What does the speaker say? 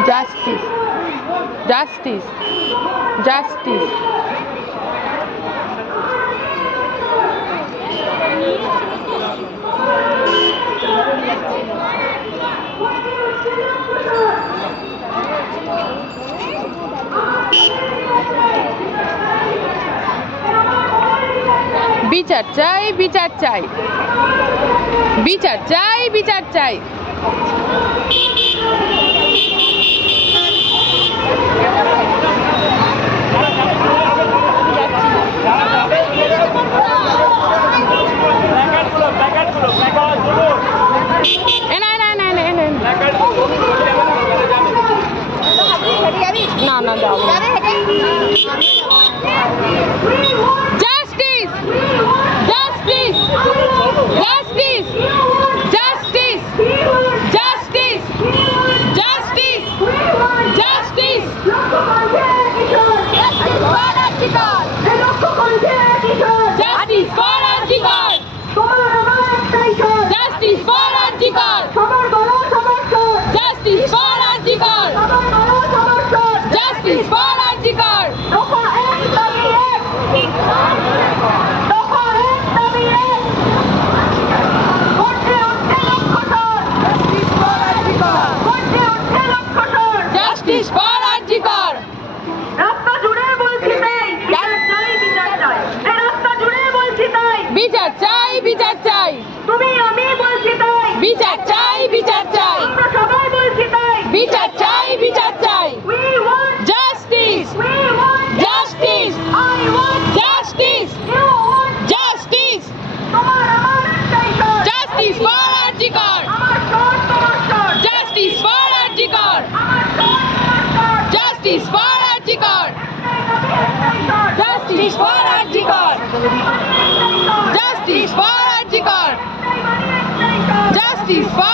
Justice. Justice. Justice. বিচার চাই, বিচার চাই, বিচার চাই, বিচার চাই। না না যাও Justice! Justice! Justice! Justice! Justice! Justice! Justice! Justice for Arjikar! Justice for Arjikar! Justice for Arjikar! Justice for Arjikar! Justice for Arjikar! Justice for Arjikar! রাস্তা জুড়ে বলছি তাই, বিচার চাই, বিচার চাই। এই রাস্তা জুড়ে বলছি তাই, বিচার চাই, বিচার চাই। তুমি আমি বলছি তাই, বিচার চাই, বিচার চাই। আমরা সবাই বলছি তাই, বিচার চাই, বিচার চাই। We want justice. We want justice. I want justice. You want justice. তোমার আমার একটাই শর্ত, justice for Arjikar. আমার শর্ত, তোমার শর্ত, justice for Arjikar. আমার শর্ত, তোমার শর্ত, justice for Arjikar. Justice for Arjikar. Justice for Arjikar. Justice for